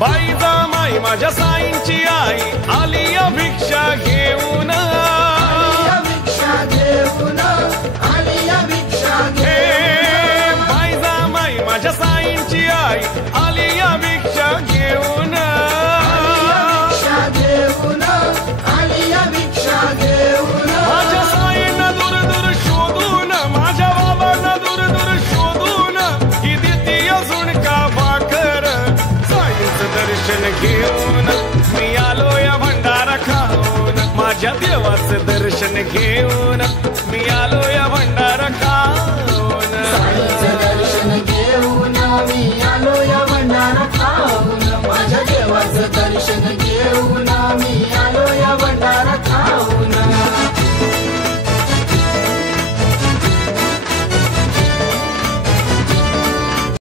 बाई जामाई माझ्या साईंची आई आली या भिक्षा घेऊन, भिक्षा घेऊन, आली या भिक्षा घेऊन. बाई जामाई माझ्या साईंची आई आली या भिक्षा घेऊन, भिक्षा घेऊन, आली या भिक्षा घेऊन. माझ्या साईंना दूर दूर शोधून, माझ्या बाबांना दूर दूर शोधून, ही द्वितीय झुणका भाकर साईंचं दर्शन घेऊन मी आलो या भंडारा खाऊन. माझ्या देवाचं दर्शन घेऊन मी आलो या